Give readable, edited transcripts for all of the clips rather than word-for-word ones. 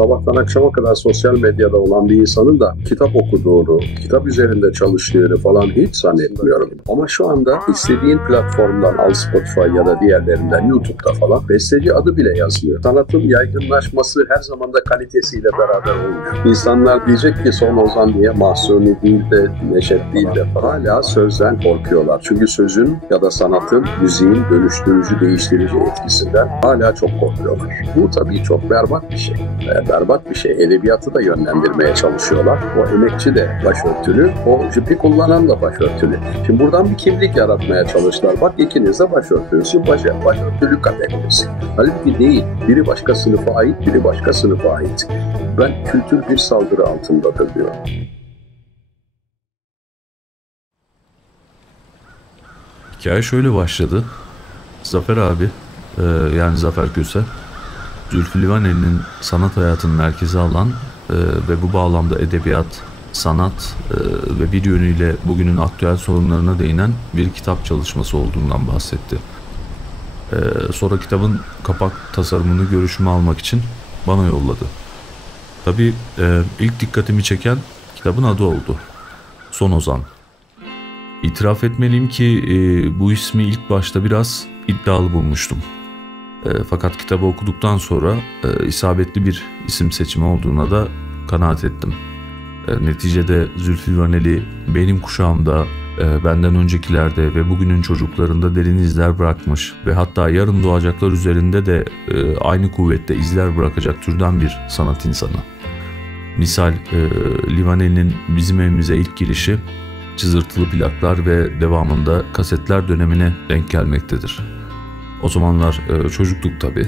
sabahtan akşama kadar sosyal medyada olan bir insanın da kitap okuduğunu, kitap üzerinde çalıştığını falan hiç zannetmiyorum. Ama şu anda istediğin platformdan, al Spotify ya da diğerlerinden, YouTube'da falan besteci adı bile yazmıyor. Sanatın yaygınlaşması her zaman da kalitesiyle beraber olmuyor. İnsanlar diyecek ki Son Ozan diye Mahsuni değil de Neşet değil de hala sözden korkuyorlar. Çünkü sözün ya da sanatın, müziğin dönüştürücü, değiştirici etkisinden hala çok korkuyorlar. Bu tabii çok berbat bir şey. Berbat bir şey. Edebiyatı da yönlendirmeye çalışıyorlar. O emekçi de başörtülü, o jipi kullanan da başörtülü. Şimdi buradan bir kimlik yaratmaya çalıştılar. Bak ikiniz de başörtülüsü, başörtülü kategorisi. Halbuki değil. Biri başka sınıfa ait, biri başka sınıfa ait. Ben kültür bir saldırı altındadır diyorum. Hikaye şöyle başladı. Zafer abi, yani Zafer Köse, Zülfü Livaneli'nin sanat hayatının merkeze alan ve bu bağlamda edebiyat, sanat ve bir yönüyle bugünün aktüel sorunlarına değinen bir kitap çalışması olduğundan bahsetti. Sonra kitabın kapak tasarımını görüşüme almak için bana yolladı. Tabii ilk dikkatimi çeken kitabın adı oldu. Son Ozan. İtiraf etmeliyim ki bu ismi ilk başta biraz iddialı bulmuştum. Fakat kitabı okuduktan sonra isabetli bir isim seçimi olduğuna da kanaat ettim. Neticede Zülfü Livaneli benim kuşağımda, benden öncekilerde ve bugünün çocuklarında derin izler bırakmış ve hatta yarın doğacaklar üzerinde de aynı kuvvette izler bırakacak türden bir sanat insanı. Misal Livaneli'nin bizim evimize ilk girişi cızırtılı plaklar ve devamında kasetler dönemine denk gelmektedir. O zamanlar çocukluk tabii.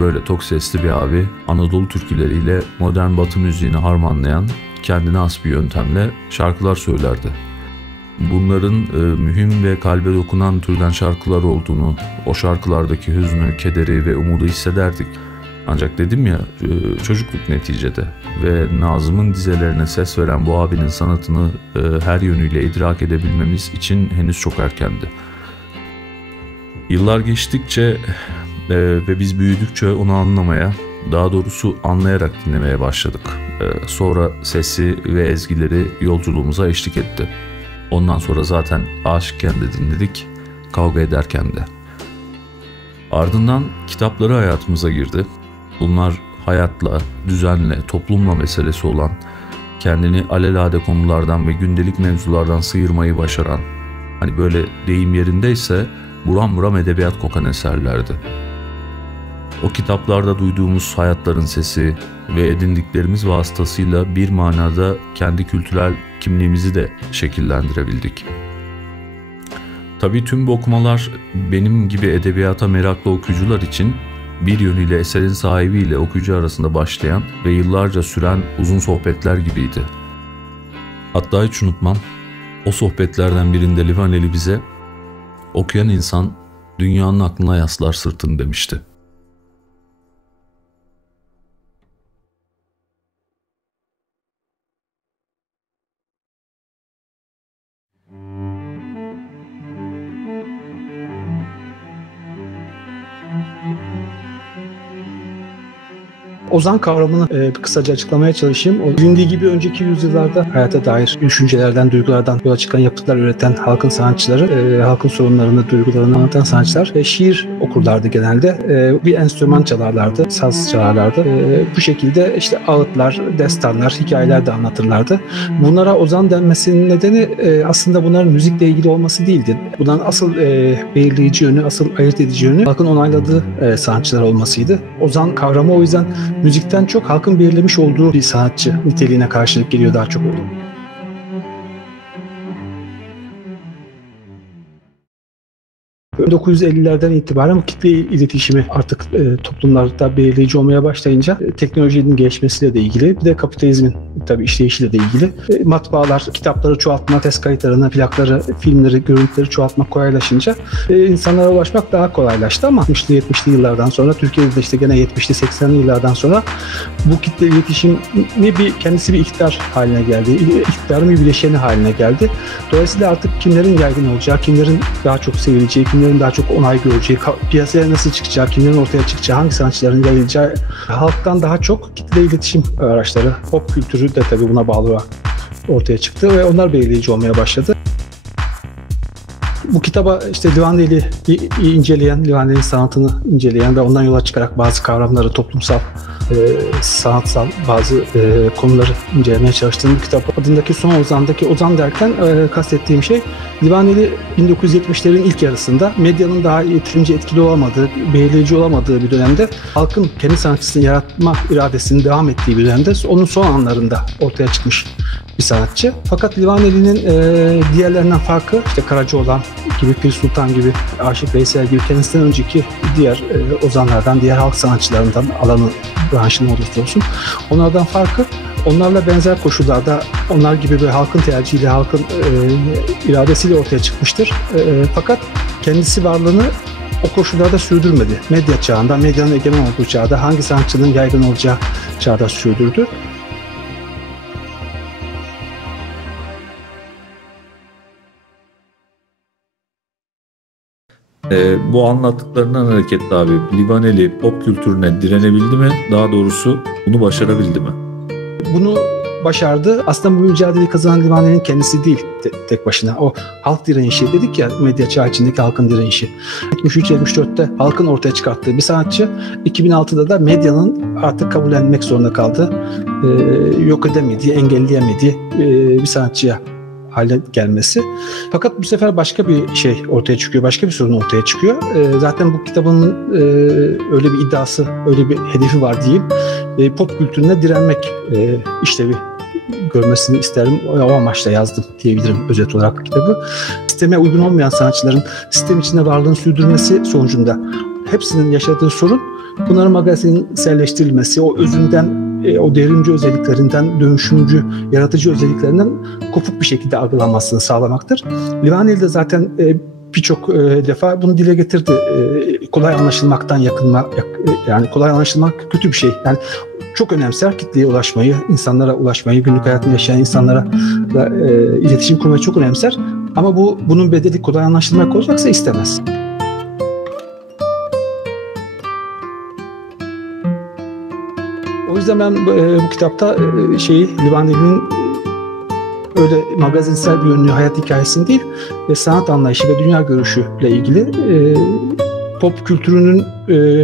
Böyle tok sesli bir abi Anadolu türküleriyle modern batı müziğini harmanlayan kendine has bir yöntemle şarkılar söylerdi. Bunların mühim ve kalbe dokunan türden şarkılar olduğunu, o şarkılardaki hüznü, kederi ve umudu hissederdik. Ancak dedim ya, çocukluk neticede ve Nazım'ın dizelerine ses veren bu abinin sanatını her yönüyle idrak edebilmemiz için henüz çok erkendi. Yıllar geçtikçe ve biz büyüdükçe onu anlamaya, daha doğrusu anlayarak dinlemeye başladık. Sonra sesi ve ezgileri yolculuğumuza eşlik etti. Ondan sonra zaten aşıkken de dinledik, kavga ederken de. Ardından kitapları hayatımıza girdi. Bunlar hayatla, düzenle, toplumla meselesi olan, kendini alelade konulardan ve gündelik mevzulardan sıyırmayı başaran, hani böyle deyim yerindeyse buram buram edebiyat kokan eserlerdi. O kitaplarda duyduğumuz hayatların sesi ve edindiklerimiz vasıtasıyla bir manada kendi kültürel kimliğimizi de şekillendirebildik. Tabii tüm bu okumalar benim gibi edebiyata meraklı okuyucular için bir yönüyle eserin sahibiyle okuyucu arasında başlayan ve yıllarca süren uzun sohbetler gibiydi. Hatta hiç unutmam, o sohbetlerden birinde Livaneli bize, okuyan insan dünyanın aklına yaslar sırtını demişti. Ozan kavramını kısaca açıklamaya çalışayım. O bilindiği gibi önceki yüzyıllarda hayata dair düşüncelerden, duygulardan yola çıkan yapıtlar üreten halkın sanatçıları, halkın sorunlarını, duygularını anlatan sanatçılar şiir okurlardı genelde. Bir enstrüman çalarlardı, saz çalarlardı. Bu şekilde işte ağıtlar, destanlar, hikayeler de anlatırlardı. Bunlara Ozan denmesinin nedeni aslında bunların müzikle ilgili olması değildi. Bunların asıl belirleyici yönü, asıl ayırt edici yönü halkın onayladığı sanatçılar olmasıydı. Ozan kavramı o yüzden müzikten çok halkın belirlemiş olduğu bir sanatçı niteliğine karşılık geliyor daha çok. 1950'lerden itibaren bu kitle iletişimi artık toplumlarda belirleyici olmaya başlayınca teknolojinin gelişmesiyle de ilgili, bir de kapitalizmin tabii işleyişiyle de ilgili matbaalar, kitapları çoğaltmak, ses kayıtlarını, plakları, filmleri, görüntüleri çoğaltmak kolaylaşınca insanlara ulaşmak daha kolaylaştı ama 60'lı 70'li yıllardan sonra, Türkiye'de de işte gene 70'li 80'li yıllardan sonra bu kitle iletişimi kendisi bir iktidar haline geldi. İktidarın bir bileşeni haline geldi. Dolayısıyla artık kimlerin yaygın olacağı, kimlerin daha çok sevileceği, kimlerin kimlerin daha çok onay göreceği, piyasaya nasıl çıkacağı, kimlerin ortaya çıkacağı, hangi sanatçıların yayılacağı, halktan daha çok kitle iletişim araçları, pop kültürü de tabii buna bağlı olarak ortaya çıktı ve onlar belirleyici olmaya başladı. Bu kitaba işte Livaneli'yi inceleyen, Livaneli'nin sanatını inceleyen ve ondan yola çıkarak bazı kavramları, toplumsal, sanatsal bazı konuları incelemeye çalıştığım bir kitap. Adındaki Son Ozan'daki Ozan derken kastettiğim şey, Livaneli 1970'lerin ilk yarısında medyanın daha yeterince etkili olamadığı, belirleyici olamadığı bir dönemde halkın kendi sanatçısını yaratma iradesinin devam ettiği bir dönemde onun son anlarında ortaya çıkmış bir sanatçı. Fakat Livaneli'nin diğerlerinden farkı, işte Karacaoğlan gibi, Pir Sultan gibi, Aşık Veysel gibi kendisinden önceki diğer ozanlardan, diğer halk sanatçılarından, alanı, branşının olursa olsun, onlardan farkı, onlarla benzer koşullarda, onlar gibi bir halkın tercihiyle, halkın iradesiyle ortaya çıkmıştır. Fakat kendisi varlığını o koşullarda sürdürmedi. Medya çağında, medyanın egemen olduğu çağda, hangi sanatçının yaygın olacağı çağda sürdürdü. Bu anlattıklarından hareketle abi, Livaneli pop kültürüne direnebildi mi? Daha doğrusu bunu başarabildi mi? Bunu başardı. Aslında bu mücadeleyi kazanan Livaneli'nin kendisi değil tek başına. O halk direnişi dedik ya, medya çağı içindeki halkın direnişi. 73-74'te halkın ortaya çıkarttığı bir sanatçı, 2006'da da medyanın artık kabullenmek zorunda kaldığı, yok edemediği, engelleyemediği bir sanatçıya hale gelmesi. Fakat bu sefer başka bir şey ortaya çıkıyor, başka bir sorun ortaya çıkıyor. Zaten bu kitabın öyle bir iddiası, öyle bir hedefi var diyeyim. Pop kültürüne direnmek işlevi görmesini isterim. O amaçla yazdım diyebilirim özet olarak kitabı. Sisteme uygun olmayan sanatçıların sistem içinde varlığını sürdürmesi sonucunda hepsinin yaşadığı sorun, bunların magazinselleştirilmesi, o özünden, o devrimci özelliklerinden, dönüşümcü, yaratıcı özelliklerinden kopuk bir şekilde algılanmasını sağlamaktır. Livaneli de zaten birçok defa bunu dile getirdi. Kolay anlaşılmaktan yakınma, yani kolay anlaşılmak kötü bir şey. Yani çok önemser kitleye ulaşmayı, insanlara ulaşmayı, günlük hayatını yaşayan insanlara iletişim kurmayı çok önemser. Ama bunun bedeli kolay anlaşılmak olacaksa istemez. O yüzden ben bu kitapta Livaneli'nin öyle magazinsel bir yönlü hayat hikayesini değil, sanat anlayışı ve dünya görüşüyle ilgili pop kültürünün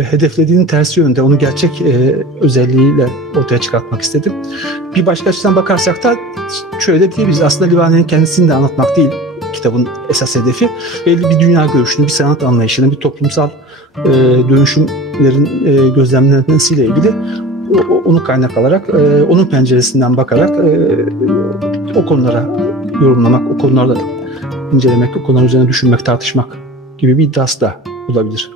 hedeflediğinin tersi yönde, onu gerçek özelliğiyle ortaya çıkartmak istedim. Bir başka açıdan bakarsak da şöyle diyebiliriz, aslında Livaneli'nin kendisini de anlatmak değil kitabın esas hedefi, belli bir dünya görüşünü, bir sanat anlayışını, bir toplumsal dönüşümlerin gözlemlenmesiyle ilgili onu kaynak alarak, onun penceresinden bakarak o konulara yorumlamak, o konularda incelemek, o konular üzerine düşünmek, tartışmak gibi bir iddiası da olabilir.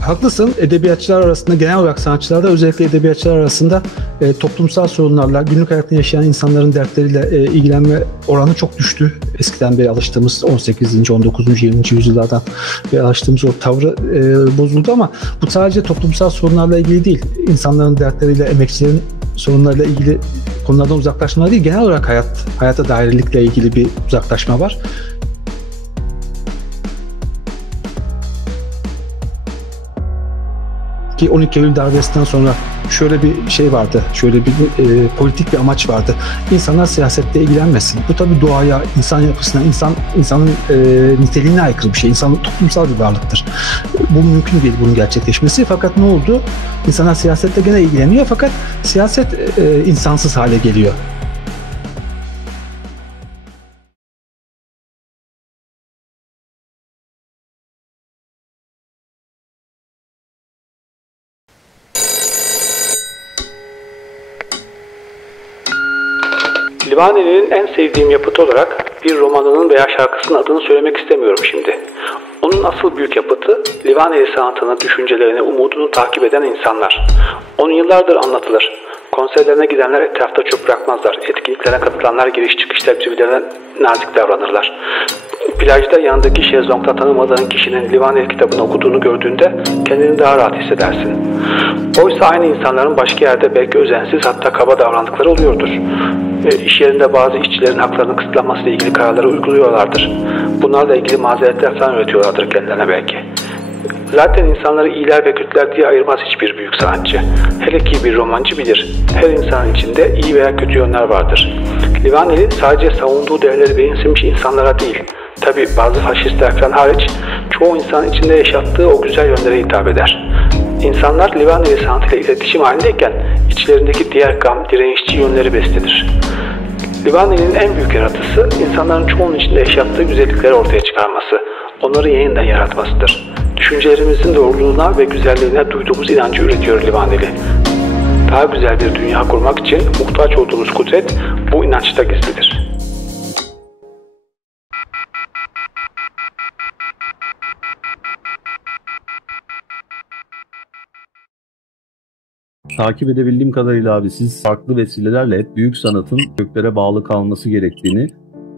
Haklısın. Edebiyatçılar arasında, genel olarak sanatçılarda, özellikle edebiyatçılar arasında toplumsal sorunlarla, günlük hayatını yaşayan insanların dertleriyle ilgilenme oranı çok düştü. Eskiden beri alıştığımız 18. 19. 20. yüzyıllardan beri alıştığımız o tavrı bozuldu, ama bu sadece toplumsal sorunlarla ilgili değil. İnsanların dertleriyle, emekçilerin sorunlarıyla ilgili konulardan uzaklaşma değil, genel olarak hayata dairlikle ilgili bir uzaklaşma var. Ki 12 Eylül darbesinden sonra şöyle bir şey vardı, şöyle bir politik bir amaç vardı. İnsanlar siyasette ilgilenmesin. Bu tabii doğaya, insan yapısına, insanın niteliğine aykırı bir şey. İnsan toplumsal bir varlıktır. Bu mümkün değil, bunun gerçekleşmesi. Fakat ne oldu? İnsanlar siyasette gene ilgileniyor, fakat siyaset insansız hale geliyor. Livaneli'nin en sevdiğim yapıtı olarak bir romanının veya şarkısının adını söylemek istemiyorum şimdi. Onun asıl büyük yapıtı, Livaneli sanatını, düşüncelerini, umudunu takip eden insanlar. 10 yıllardır anlatılır. Konserlerine gidenler etrafta çöp bırakmazlar. Etkinliklere katılanlar giriş çıkışta birbirlerine nazik davranırlar. Plajda yanındaki şezlongda tanımadığın kişinin Livaneli kitabını okuduğunu gördüğünde kendini daha rahat hissedersin. Oysa aynı insanların başka yerde belki özensiz, hatta kaba davrandıkları oluyordur. İş yerinde bazı işçilerin haklarının kısıtlanmasıyla ilgili kararları uyguluyorlardır. Bunlarla ilgili mazeretler falan üretiyorlardır kendilerine belki. Zaten insanları iyiler ve kötüler diye ayırmaz hiçbir büyük sanatçı. Hele ki bir romancı bilir. Her insanın içinde iyi veya kötü yönler vardır. Livaneli sadece savunduğu değerleri benimsemiş insanlara değil, tabi bazı faşistler falan hariç, çoğu insanın içinde yaşattığı o güzel yönlere hitap eder. İnsanlar Livaneli sanatıyla iletişim halindeyken içlerindeki diğer gam, direnişçi yönleri beslenir. Livaneli'nin en büyük yaratısı insanların çoğunun içinde yaşattığı güzellikleri ortaya çıkarması, onları yeniden yaratmasıdır. Düşüncelerimizin doğruluğuna ve güzelliğine duyduğumuz inancı üretiyor Livaneli. Daha güzel bir dünya kurmak için muhtaç olduğumuz kudret bu inançta gizlidir. Takip edebildiğim kadarıyla abi siz farklı vesilelerle hep büyük sanatın köklere bağlı kalması gerektiğini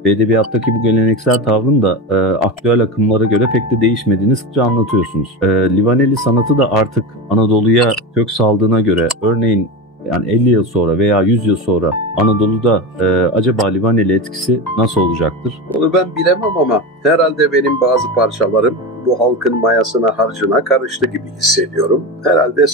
ve edebiyattaki bu geleneksel tavrın da aktüel akımlara göre pek de değişmediğini sıkça anlatıyorsunuz. Livaneli sanatı da artık Anadolu'ya kök saldığına göre örneğin yani 50 yıl sonra veya 100 yıl sonra Anadolu'da acaba Livaneli etkisi nasıl olacaktır? Onu ben bilemem ama herhalde benim bazı parçalarım bu halkın mayasına, harcına karıştı gibi hissediyorum. Herhalde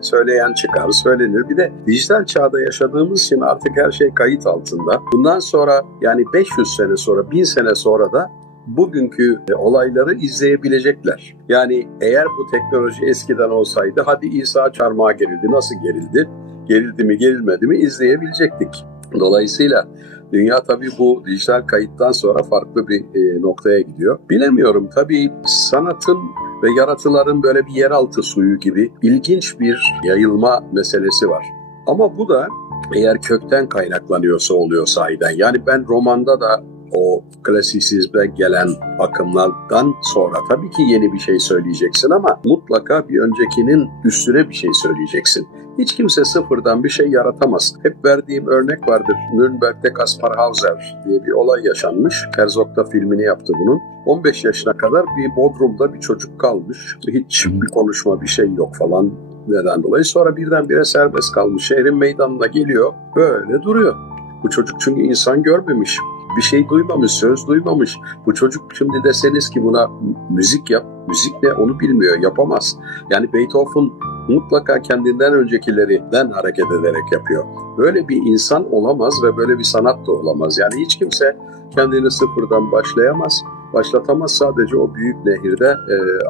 söyleyen çıkar, söylenir. Bir de dijital çağda yaşadığımız için artık her şey kayıt altında. Bundan sonra yani 500 sene sonra, 1000 sene sonra da bugünkü olayları izleyebilecekler. Yani eğer bu teknoloji eskiden olsaydı, hadi İsa çarmıha gerildi, nasıl gerildi? Gerildi mi, gerilmedi mi izleyebilecektik. Dolayısıyla dünya tabii bu dijital kayıttan sonra farklı bir noktaya gidiyor. Bilemiyorum, tabii sanatın ve yaratıların böyle bir yeraltı suyu gibi ilginç bir yayılma meselesi var. Ama bu da eğer kökten kaynaklanıyorsa oluyor sahiden. Yani ben romanda da o klasisizme gelen akımlardan sonra tabii ki yeni bir şey söyleyeceksin ama mutlaka bir öncekinin üstüne bir şey söyleyeceksin. Hiç kimse sıfırdan bir şey yaratamaz. Hep verdiğim örnek vardır. Nürnberg'de Kaspar Hauser diye bir olay yaşanmış. Herzog da filmini yaptı bunun. 15 yaşına kadar bir Bodrum'da bir çocuk kalmış. Hiç bir konuşma, bir şey yok falan neden dolayı. Sonra birdenbire serbest kalmış. Şehrin meydanına geliyor. Böyle duruyor. Bu çocuk çünkü insan görmemiş. Bir şey duymamış, söz duymamış. Bu çocuk şimdi deseniz ki buna müzik yap. Müzik ne onu bilmiyor, yapamaz. Yani Beethoven mutlaka kendinden öncekilerden hareket ederek yapıyor. Böyle bir insan olamaz ve böyle bir sanat da olamaz. Yani hiç kimse kendini sıfırdan başlatamaz, sadece o büyük nehirde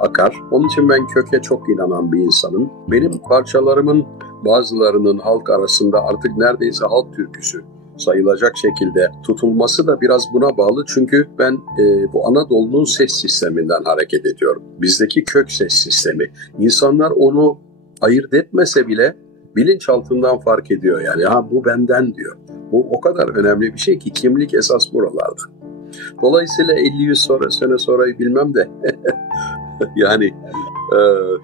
akar. Onun için ben köke çok inanan bir insanım. Benim parçalarımın bazılarının halk arasında artık neredeyse halk türküsü sayılacak şekilde tutulması da biraz buna bağlı. Çünkü ben bu Anadolu'nun ses sisteminden hareket ediyorum. Bizdeki kök ses sistemi. İnsanlar onu ayırt etmese bile bilinçaltından fark ediyor yani. Ha bu benden diyor. Bu o kadar önemli bir şey ki kimlik esas buralarda. Dolayısıyla 50-100 sene sonrayı bilmem de yani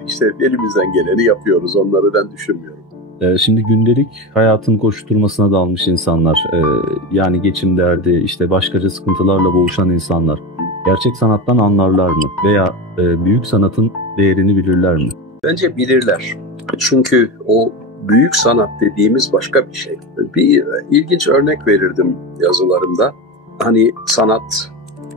işte elimizden geleni yapıyoruz. Onları ben düşünmüyorum. Şimdi gündelik hayatın koşturmasına dalmış insanlar, yani geçim derdi, işte başkaca sıkıntılarla boğuşan insanlar gerçek sanattan anlarlar mı? Veya büyük sanatın değerini bilirler mi? Bence bilirler. Çünkü o büyük sanat dediğimiz başka bir şey. Bir ilginç örnek verirdim yazılarımda. Hani sanat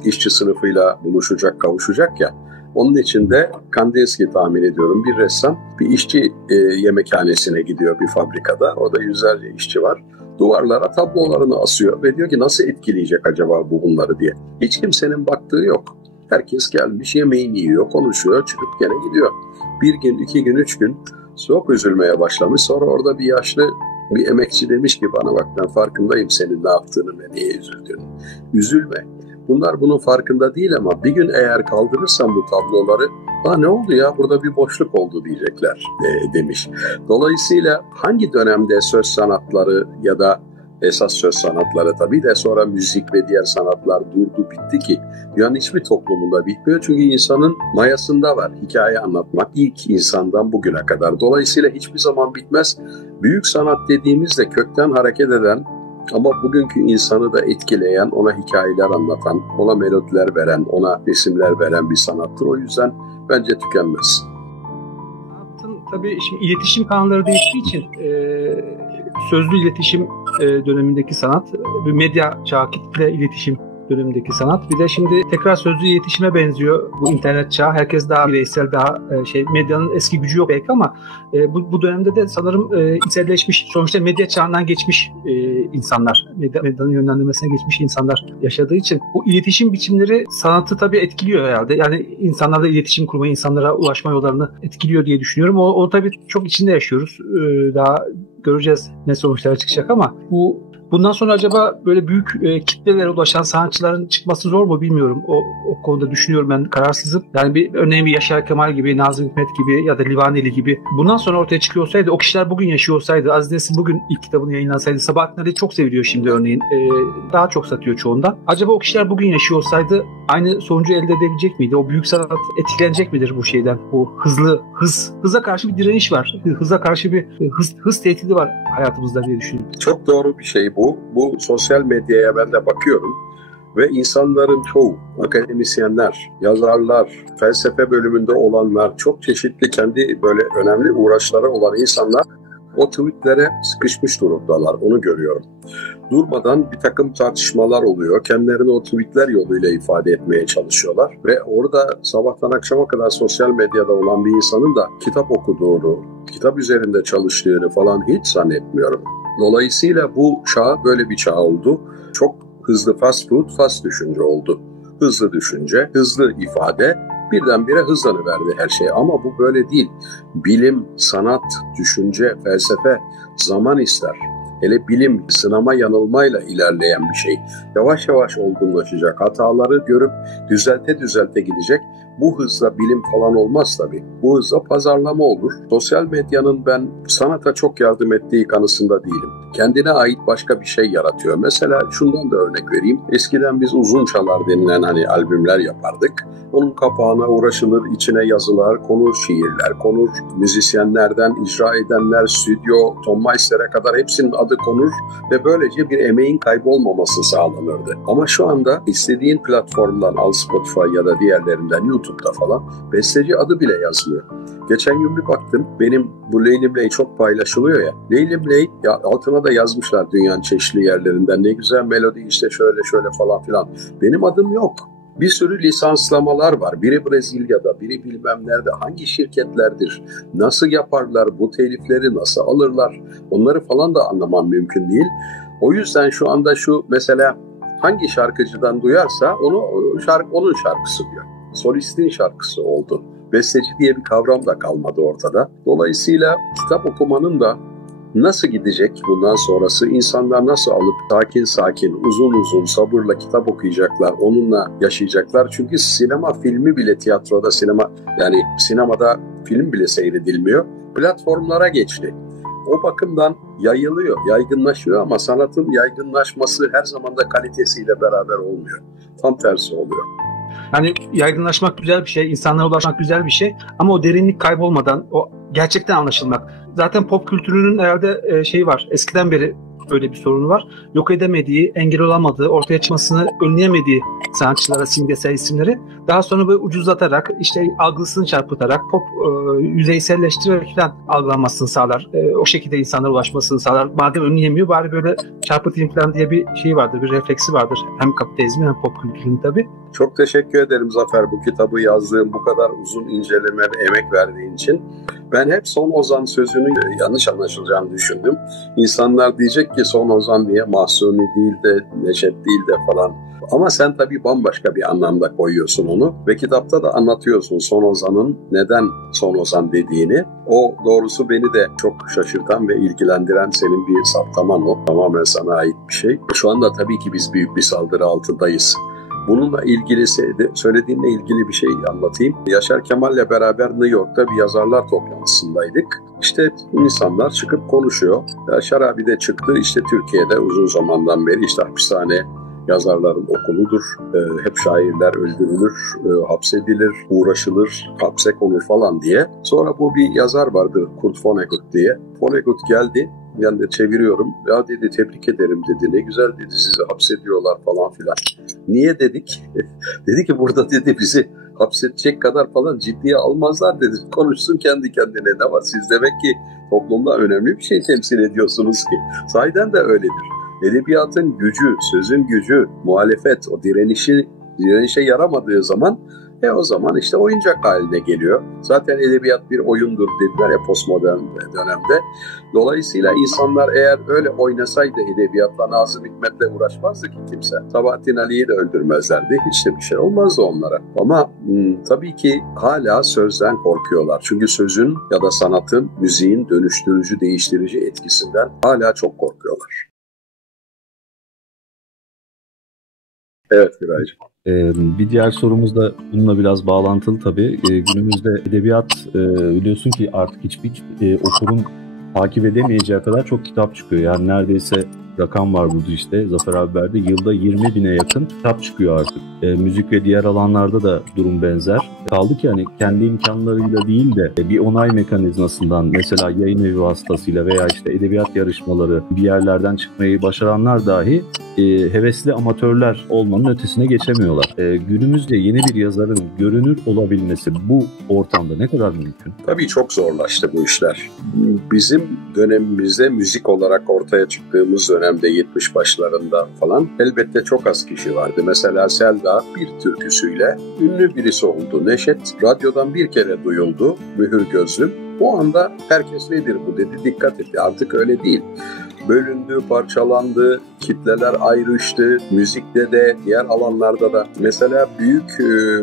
işçi sınıfıyla buluşacak, kavuşacak ya. Onun için de Kandinsky tahmin ediyorum bir ressam bir işçi yemekhanesine gidiyor bir fabrikada. Orada yüzlerce işçi var. Duvarlara tablolarını asıyor ve diyor ki nasıl etkileyecek acaba bu bunları diye. Hiç kimsenin baktığı yok. Herkes gelmiş yemeğini yiyor, konuşuyor, çıkıp gene gidiyor. Bir gün, 2 gün, 3 gün çok üzülmeye başlamış. Sonra orada bir yaşlı bir emekçi demiş ki bana bak ben farkındayım senin ne yaptığını ve niye üzüldüğünü. Üzülme. Bunlar bunun farkında değil ama bir gün eğer kaldırırsam bu tabloları ne oldu ya burada bir boşluk oldu diyecekler demiş. Dolayısıyla hangi dönemde söz sanatları ya da Esas söz sanatları tabii de sonra müzik ve diğer sanatlar durdu bitti ki dünyanın hiçbir toplumunda bitmiyor. Çünkü insanın mayasında var hikaye anlatmak ilk insandan bugüne kadar. Dolayısıyla hiçbir zaman bitmez. Büyük sanat dediğimizde kökten hareket eden ama bugünkü insanı da etkileyen, ona hikayeler anlatan, ona melodiler veren, ona resimler veren bir sanattır. O yüzden bence tükenmez. Tabii şimdi iletişim kanalları değiştiği için sözlü iletişim dönemindeki sanat, bir medya çağı, kitle iletişim dönemindeki sanat. Bir de şimdi tekrar sözlü iletişime benziyor bu internet çağı. Herkes daha bireysel, daha medyanın eski gücü yok belki ama bu dönemde de sanırım içselleşmiş, sonuçta medya çağından geçmiş insanlar, medyanın yönlendirmesine geçmiş insanlar yaşadığı için bu iletişim biçimleri sanatı tabii etkiliyor herhalde. Yani insanlarla iletişim kurmayı, insanlara ulaşma yollarını etkiliyor diye düşünüyorum. O tabii çok içinde yaşıyoruz. Daha göreceğiz ne sonuçlar çıkacak ama bundan sonra acaba böyle büyük kitlelere ulaşan sanatçıların çıkması zor mu bilmiyorum. O konuda düşünüyorum, ben kararsızım. Yani örneğin bir Yaşar Kemal gibi, Nazım Hikmet gibi ya da Livaneli gibi bundan sonra ortaya çıkıyor olsaydı, o kişiler bugün yaşıyor olsaydı, Aziz Nesin bugün ilk kitabını yayınlansaydı, Sabahattin Ali çok seviliyor şimdi örneğin. Daha çok satıyor çoğundan. Acaba o kişiler bugün yaşıyor olsaydı aynı sonucu elde edebilecek miydi? O büyük sanat etkilenecek midir bu şeyden? Bu hıza karşı bir direniş var. Hıza karşı bir hız tehdidi var hayatımızda diye düşünüyorum. Çok doğru bir şey bu. Bu sosyal medyaya ben de bakıyorum ve insanların çoğu, akademisyenler, yazarlar, felsefe bölümünde olanlar, çok çeşitli kendi böyle önemli uğraşları olan insanlar o tweetlere sıkışmış durumdalar. Onu görüyorum. Durmadan bir takım tartışmalar oluyor. Kendilerini o tweetler yoluyla ifade etmeye çalışıyorlar. Ve orada sabahtan akşama kadar sosyal medyada olan bir insanın da kitap okuduğunu, kitap üzerinde çalıştığını falan hiç zannetmiyorum. Dolayısıyla bu çağ böyle bir çağ oldu. Çok hızlı fast food, fast düşünce oldu. Hızlı düşünce, hızlı ifade, birdenbire hızlanıverdi her şey. Ama bu böyle değil. Bilim, sanat, düşünce, felsefe zaman ister. Hele bilim, sınama yanılmayla ilerleyen bir şey. Yavaş yavaş olgunlaşacak. Hataları görüp düzelte gidecek. Bu hızla bilim falan olmaz tabii. Bu hızla pazarlama olur. Sosyal medyanın ben sanata çok yardım ettiği kanısında değilim. Kendine ait başka bir şey yaratıyor. Mesela şundan da örnek vereyim. Eskiden biz uzun çalar denilen albümler yapardık. Onun kapağına uğraşılır, içine yazılar konur, şiirler konur, müzisyenlerden icra edenler, stüdyo, Tom Meister'e kadar hepsinin adı konur ve böylece bir emeğin kaybolmaması sağlanırdı. Ama şu anda istediğin platformdan, al Spotify ya da diğerlerinden, YouTube'da falan besteci adı bile yazmıyor. Geçen gün bir baktım, benim bu Leylim Ley çok paylaşılıyor ya. Leylim Ley, ya altına da yazmışlar dünyanın çeşitli yerlerinden. Ne güzel melodi işte şöyle falan filan. Benim adım yok. Bir sürü lisanslamalar var. Biri Brezilya'da, biri bilmem nerede. Hangi şirketlerdir? Nasıl yaparlar? Bu telifleri nasıl alırlar? Onları falan da anlamam mümkün değil. O yüzden şu anda mesela hangi şarkıcıdan duyarsa onun şarkısı diyor. Solistin şarkısı oldu. Besteci diye bir kavram da kalmadı ortada. Dolayısıyla kitap okumanın da nasıl gidecek bundan sonrası, insanlar nasıl alıp sakin uzun sabırla kitap okuyacaklar, onunla yaşayacaklar. Çünkü sinema filmi bile, tiyatroda yani sinemada film bile seyredilmiyor. Platformlara geçti. O bakımdan yayılıyor, yaygınlaşıyor ama sanatın yaygınlaşması her zaman da kalitesiyle beraber olmuyor. Tam tersi oluyor. Yani yaygınlaşmak güzel bir şey, insanlara ulaşmak güzel bir şey ama o derinlik kaybolmadan, o gerçekten anlaşılmak. Zaten pop kültürünün herhalde var, eskiden beri böyle bir sorunu var. Yok edemediği, engel olamadığı, ortaya çıkmasını önleyemediği sanatçılara simgesel isimleri daha sonra böyle ucuzlatarak, algısını çarpıtarak, pop yüzeyselleştirerek falan algılanmasını sağlar. O şekilde insanlara ulaşmasını sağlar. Madem önleyemiyor, bari böyle çarpıtayım falan diye bir şey vardır, bir refleksi vardır. Hem kapitalizmin hem pop kültürünün tabii. Çok teşekkür ederim Zafer, bu kitabı yazdığın, bu kadar uzun inceleme ve emek verdiğin için. Ben hep Son Ozan sözünün yanlış anlaşılacağını düşündüm. İnsanlar diyecek ki Son Ozan diye Mahsuni değil de Neşet değil de falan. Ama sen tabii bambaşka bir anlamda koyuyorsun onu ve kitapta da anlatıyorsun Son Ozan'ın neden Son Ozan dediğini. O doğrusu beni de çok şaşırtan ve ilgilendiren senin bir saptaman o. Tamamen sana ait bir şey. Şu anda tabii ki biz büyük bir saldırı altındayız. Bununla ilgili söylediğinle ilgili bir şey anlatayım. Yaşar Kemal'le beraber New York'ta bir yazarlar toplantısındaydık. İşte insanlar çıkıp konuşuyor. Yaşar abi de çıktı. İşte Türkiye'de uzun zamandan beri işte hapishane yazarların okuludur. Hep şairler öldürülür, hapsedilir, uğraşılır, hapse konur falan diye. Sonra bu bir yazar vardı Kurt Vonnegut diye. Vonnegut geldi. Ben de çeviriyorum. Ya dedi tebrik ederim dedi. Ne güzel dedi sizi hapsediyorlar falan filan. Niye dedik? Dedi ki burada dedi bizi hapsedecek kadar falan ciddiye almazlar dedi. Konuşsun kendi kendine ne var? Siz demek ki toplumda önemli bir şey temsil ediyorsunuz ki. Sahiden de öyledir. Edebiyatın gücü, sözün gücü, muhalefet, o direnişe yaramadığı zaman o zaman işte oyuncak haline geliyor. Zaten edebiyat bir oyundur dediler ya postmodern dönemde. Dolayısıyla insanlar eğer öyle oynasaydı edebiyatla Nazım Hikmet'le uğraşmazdı ki kimse. Sabahattin Ali'yi de öldürmezlerdi. Hiç de bir şey olmazdı onlara. Ama tabii ki hala sözden korkuyorlar. Çünkü sözün ya da sanatın, müziğin dönüştürücü, değiştirici etkisinden hala çok korkuyorlar. Evet Güraycığım. Bir diğer sorumuz da bununla biraz bağlantılı tabii. Günümüzde edebiyat biliyorsun ki artık hiçbir okurun takip edemeyeceği kadar çok kitap çıkıyor. Yani neredeyse rakam var burada işte Zafer abi verdi. Yılda 20.000'e yakın kitap çıkıyor artık. Müzik ve diğer alanlarda da durum benzer. Kaldı ki hani kendi imkanlarıyla değil de bir onay mekanizmasından mesela yayın evi vasıtasıyla veya işte edebiyat yarışmaları bir yerlerden çıkmayı başaranlar dahi hevesli amatörler olmanın ötesine geçemiyorlar. Günümüzde yeni bir yazarın görünür olabilmesi bu ortamda ne kadar mümkün? Tabii çok zorlaştı bu işler. Bizim dönemimizde müzik olarak ortaya çıktığımız dönemde 70 başlarında falan elbette çok az kişi vardı. Mesela Selda bir türküsüyle ünlü birisi oldu. Neşet radyodan bir kere duyuldu. Mühür Gözlüm. O anda herkes nedir bu dedi. Dikkat etti. Artık öyle değil. Bölündü, parçalandı, kitleler ayrıştı, müzikte de diğer alanlarda da. Mesela büyük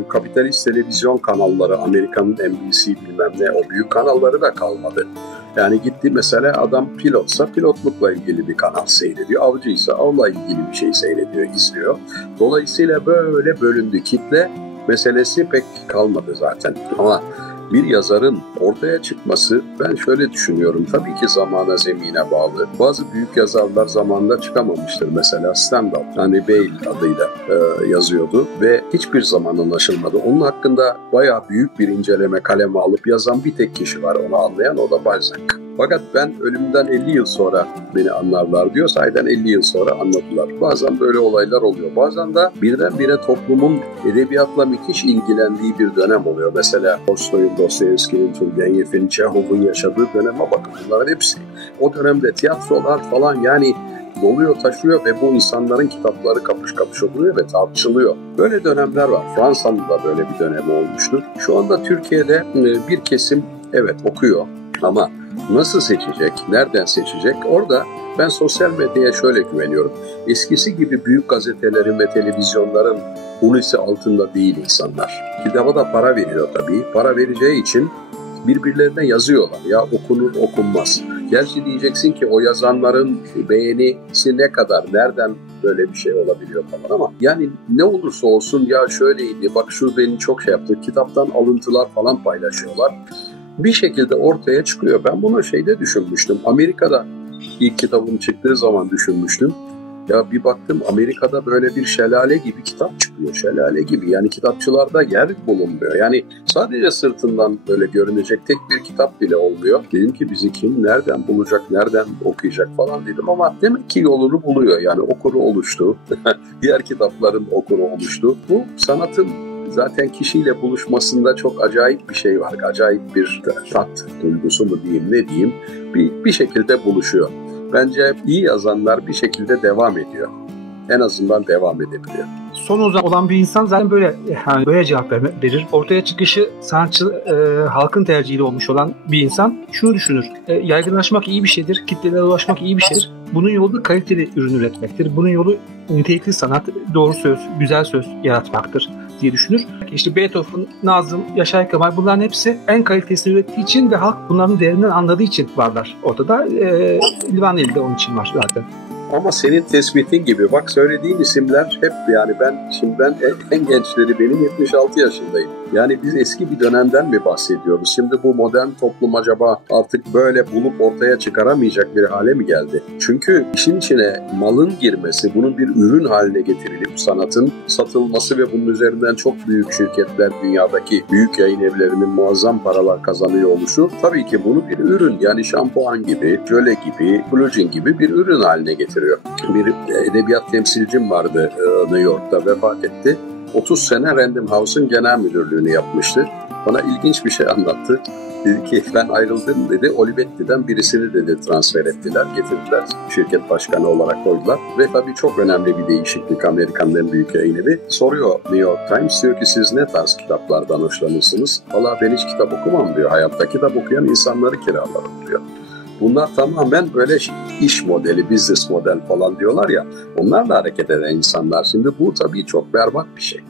kapitalist televizyon kanalları, Amerika'nın NBC bilmem ne o büyük kanalları da kalmadı. Yani gitti mesela adam pilotsa pilotlukla ilgili bir kanal seyrediyor, avcıysa avla ilgili bir şey seyrediyor, izliyor. Dolayısıyla böyle bölündü kitle meselesi pek kalmadı zaten. Ama bir yazarın ortaya çıkması ben şöyle düşünüyorum. Tabii ki zamana zemine bağlı. Bazı büyük yazarlar zamanında çıkamamıştır. Mesela Stendhal, Henry Bale adıyla yazıyordu ve hiçbir zaman anlaşılmadı. Onun hakkında bayağı büyük bir inceleme kaleme alıp yazan bir tek kişi var onu anlayan, o da Balzac. Fakat ben ölümden 50 yıl sonra beni anlarlar diyor. Sahiden 50 yıl sonra anladılar. Bazen böyle olaylar oluyor. Bazen de birdenbire toplumun edebiyatla müthiş ilgilendiği bir dönem oluyor. Mesela Tolstoy'un, Dostoyevski'nin, Turgenev'in, Çehov'un yaşadığı döneme bakın. Bunların hepsi. O dönemde tiyatrolar falan yani doluyor taşıyor ve bu insanların kitapları kapış kapış oluyor ve tartışılıyor. Böyle dönemler var. Fransa'nın da böyle bir dönemi olmuştu. Şu anda Türkiye'de bir kesim evet okuyor ama nasıl seçecek, nereden seçecek? Orada ben sosyal medyaya şöyle güveniyorum. Eskisi gibi büyük gazetelerin ve televizyonların unisi altında değil insanlar. Kitaba da para veriyor tabii. Para vereceği için birbirlerine yazıyorlar. Ya okunur okunmaz. Gerçi diyeceksin ki o yazanların beğenisi ne kadar, nereden böyle bir şey olabiliyor falan ama yani ne olursa olsun ya şöyleydi, bak şu beni çok şey yaptı. Kitaptan alıntılar falan paylaşıyorlar. Bir şekilde ortaya çıkıyor. Ben bunu düşünmüştüm. Amerika'da ilk kitabım çıktığı zaman düşünmüştüm. Ya bir baktım Amerika'da böyle bir şelale gibi kitap çıkıyor. Şelale gibi. Yani kitapçılarda yer bulunmuyor. Yani sadece sırtından böyle görünecek tek bir kitap bile olmuyor. Dedim ki bizi kim nereden bulacak, nereden okuyacak falan dedim ama demek ki yolunu buluyor. Yani okuru oluştu. Diğer kitapların okuru oluştu. Bu sanatın zaten kişiyle buluşmasında çok acayip bir şey var. Acayip bir tat duygusu mu diyeyim ne diyeyim bir şekilde buluşuyor. Bence iyi yazanlar bir şekilde devam ediyor. En azından devam edebiliyor. Son olan bir insan zaten böyle cevap verir. Ortaya çıkışı sanatçı halkın tercihiyle olmuş olan bir insan şunu düşünür. Yaygınlaşmak iyi bir şeydir. Kitlelere ulaşmak iyi bir şeydir. Bunun yolu da kaliteli ürün üretmektir. Bunun yolu nitelikli sanat, doğru söz, güzel söz yaratmaktır diye düşünür. İşte Beethoven, Nazım, Yaşar Kemal bunların hepsi en kalitesini ürettiği için ve halk bunların değerinden anladığı için varlar ortada. Livaneli de onun için var zaten. Ama senin tespitin gibi bak söylediğin isimler hep yani ben en gençleri benim 76 yaşındayım. Yani biz eski bir dönemden mi bahsediyoruz? Şimdi bu modern toplum acaba artık böyle bulup ortaya çıkaramayacak bir hale mi geldi? Çünkü işin içine malın girmesi, bunun bir ürün haline getirilip sanatın satılması ve bunun üzerinden çok büyük şirketler, dünyadaki büyük yayın evlerinin muazzam paralar kazanıyor oluşu tabii ki bunu bir ürün, yani şampuan gibi, jöle gibi, blujin gibi bir ürün haline getiriyor. Bir edebiyat temsilcim vardı New York'ta, vefat etti. 30 sene Random House'un genel müdürlüğünü yapmıştı. Bana ilginç bir şey anlattı. Dedi ki ben ayrıldım dedi. Olivetti'den birisini dedi transfer ettiler, getirdiler. Şirket başkanı olarak koydular. Ve tabii çok önemli bir değişiklik, Amerika'nın en büyük yayın evi. Soruyor New York Times, diyor ki siz ne tarz kitaplardan hoşlanırsınız? Valla ben hiç kitap okumam diyor. Hayatta kitap okuyan insanları kiralarım diyor. Bunlar tamamen böyle iş modeli, business model falan diyorlar ya. Onlarla hareket eden insanlar. Şimdi bu tabii çok berbat bir şey.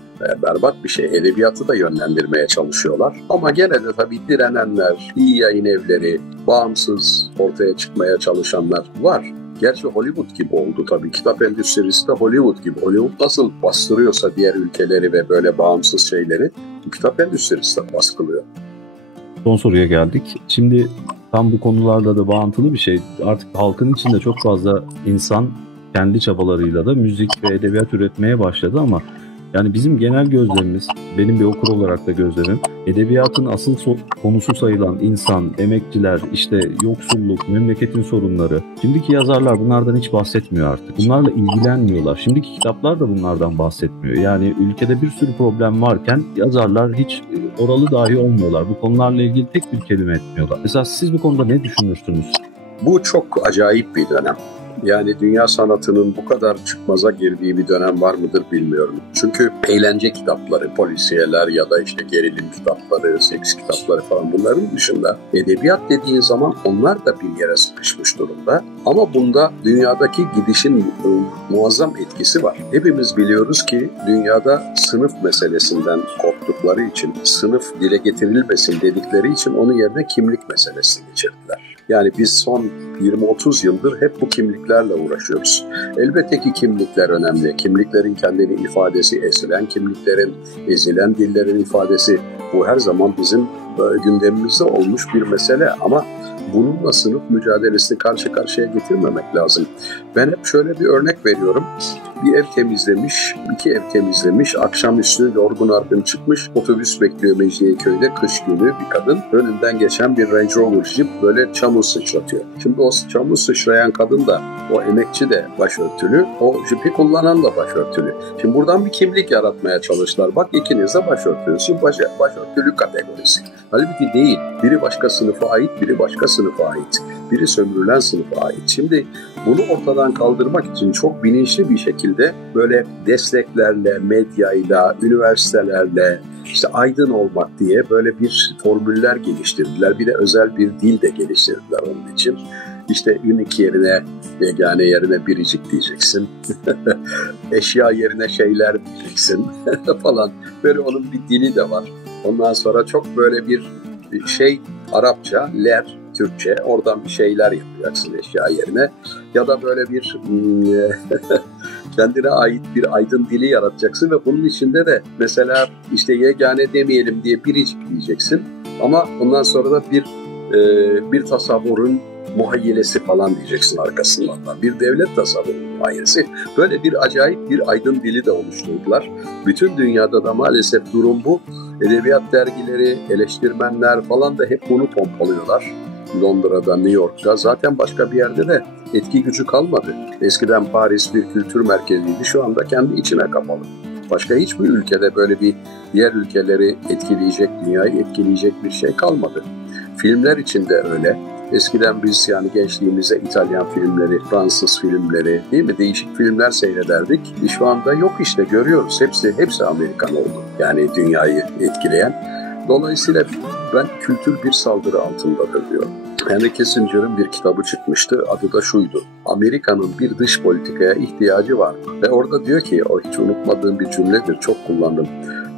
Berbat bir şey. Edebiyatı da yönlendirmeye çalışıyorlar. Ama gene de tabii direnenler, iyi yayın evleri, bağımsız ortaya çıkmaya çalışanlar var. Gerçi Hollywood gibi oldu tabii. Kitap endüstrisi de Hollywood gibi. Hollywood nasıl bastırıyorsa diğer ülkeleri ve böyle bağımsız şeyleri, kitap endüstrisi de baskılıyor. Son soruya geldik. Şimdi tam bu konularla da bağıntılı bir şey. Artık halkın içinde çok fazla insan kendi çabalarıyla da müzik ve edebiyat üretmeye başladı ama yani bizim genel gözlemimiz, benim bir okur olarak da gözlemim, edebiyatın asıl konusu sayılan insan, emekçiler, işte yoksulluk, memleketin sorunları. Şimdiki yazarlar bunlardan hiç bahsetmiyor artık. Bunlarla ilgilenmiyorlar. Şimdiki kitaplar da bunlardan bahsetmiyor. Yani ülkede bir sürü problem varken yazarlar hiç oralı dahi olmuyorlar. Bu konularla ilgili tek bir kelime etmiyorlar. Mesela siz bu konuda ne düşünürsünüz? Bu çok acayip bir dönem. Yani dünya sanatının bu kadar çıkmaza girdiği bir dönem var mıdır bilmiyorum. Çünkü eğlence kitapları, polisiyeler ya da işte gerilim kitapları, seks kitapları falan, bunların dışında edebiyat dediğin zaman onlar da bir yere sıkışmış durumda. Ama bunda dünyadaki gidişin muazzam etkisi var. Hepimiz biliyoruz ki dünyada sınıf meselesinden korktukları için, sınıf dile getirilmesin dedikleri için onun yerine kimlik meselesini geçirdiler. Yani biz son 20-30 yıldır hep bu kimliklerle uğraşıyoruz. Elbette ki kimlikler önemli. Kimliklerin kendini ifadesi, ezilen kimliklerin, ezilen dillerin ifadesi, bu her zaman bizim gündemimizde olmuş bir mesele. Ama bununla sınıf mücadelesini karşı karşıya getirmemek lazım. Ben hep şöyle bir örnek veriyorum. Bir ev temizlemiş, 2 ev temizlemiş, akşamüstü yorgun argın çıkmış, otobüs bekliyor Mecidiyeköy'de, kış günü, bir kadın. Önünden geçen bir Range Rover Jeep böyle çamur sıçratıyor. Şimdi o çamur sıçrayan kadın da, o emekçi de başörtülü, o Jeep'i kullanan da başörtülü. Şimdi buradan bir kimlik yaratmaya çalıştılar. Bak ikiniz de başörtülüsün, başörtülü kategorisi. Halbuki değil. Biri başka sınıfa ait, biri başka sınıfa ait. Biri sömürülen sınıfa ait. Şimdi bunu ortadan kaldırmak için çok bilinçli bir şekilde böyle desteklerle, medyayla, üniversitelerle, işte aydın olmak diye böyle bir formüller geliştirdiler. Bir de özel bir dil de geliştirdiler onun için. İşte unique yerine, yegane yerine biricik diyeceksin. Eşya yerine şeyler diyeceksin falan. Böyle onun bir dili de var. Ondan sonra çok böyle bir şey, Arapça, ler, Türkçe, oradan bir şeyler yapacaksın eşya yerine. Ya da böyle bir kendine ait bir aydın dili yaratacaksın ve bunun içinde de mesela işte yegane demeyelim diye biricik diyeceksin. Ama ondan sonra da bir tasavvurun muhayyilesi falan diyeceksin arkasından. Bir devlet tasavvurun muhayyilesi. Böyle bir acayip bir aydın dili de oluşturdular. Bütün dünyada da maalesef durum bu. Edebiyat dergileri, eleştirmenler falan da hep bunu pompalıyorlar. Londra'da, New York'ta, zaten başka bir yerde de etki gücü kalmadı. Eskiden Paris bir kültür merkeziydi, şu anda kendi içine kapalı. Başka hiçbir ülkede böyle bir diğer ülkeleri etkileyecek, dünyayı etkileyecek bir şey kalmadı. Filmler için de öyle. Eskiden biz yani gençliğimizde İtalyan filmleri, Fransız filmleri, değil mi? Değişik filmler seyrederdik. Şu anda yok işte, görüyoruz. Hepsi Amerikan oldu. Yani dünyayı etkileyen. Dolayısıyla ben kültür bir saldırı altındadır diyorum. Henry Kissinger'ın bir kitabı çıkmıştı. Adı da şuydu: Amerika'nın bir dış politikaya ihtiyacı var. Ve orada diyor ki, o hiç unutmadığım bir cümledir, çok kullandım.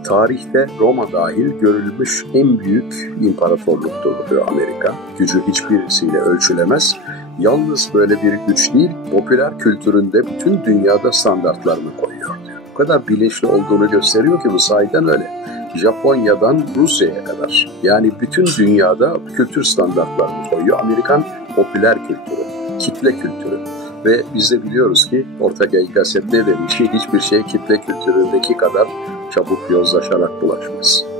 Tarihte Roma dahil görülmüş en büyük imparatorluktur diyor Amerika. Gücü hiçbirisiyle ölçülemez. Yalnız böyle bir güç değil, popüler kültüründe bütün dünyada standartlarını koyuyor diyor. O kadar bilinçli olduğunu gösteriyor ki bu sahiden öyle. Japonya'dan Rusya'ya kadar. Yani bütün dünyada kültür standartlarını koyuyor. Amerikan popüler kültürü, kitle kültürü. Ve biz de biliyoruz ki Ortega y Gasset ne demiş ki hiçbir şey kitle kültüründeki kadar çabuk yozlaşarak bulaşmaz.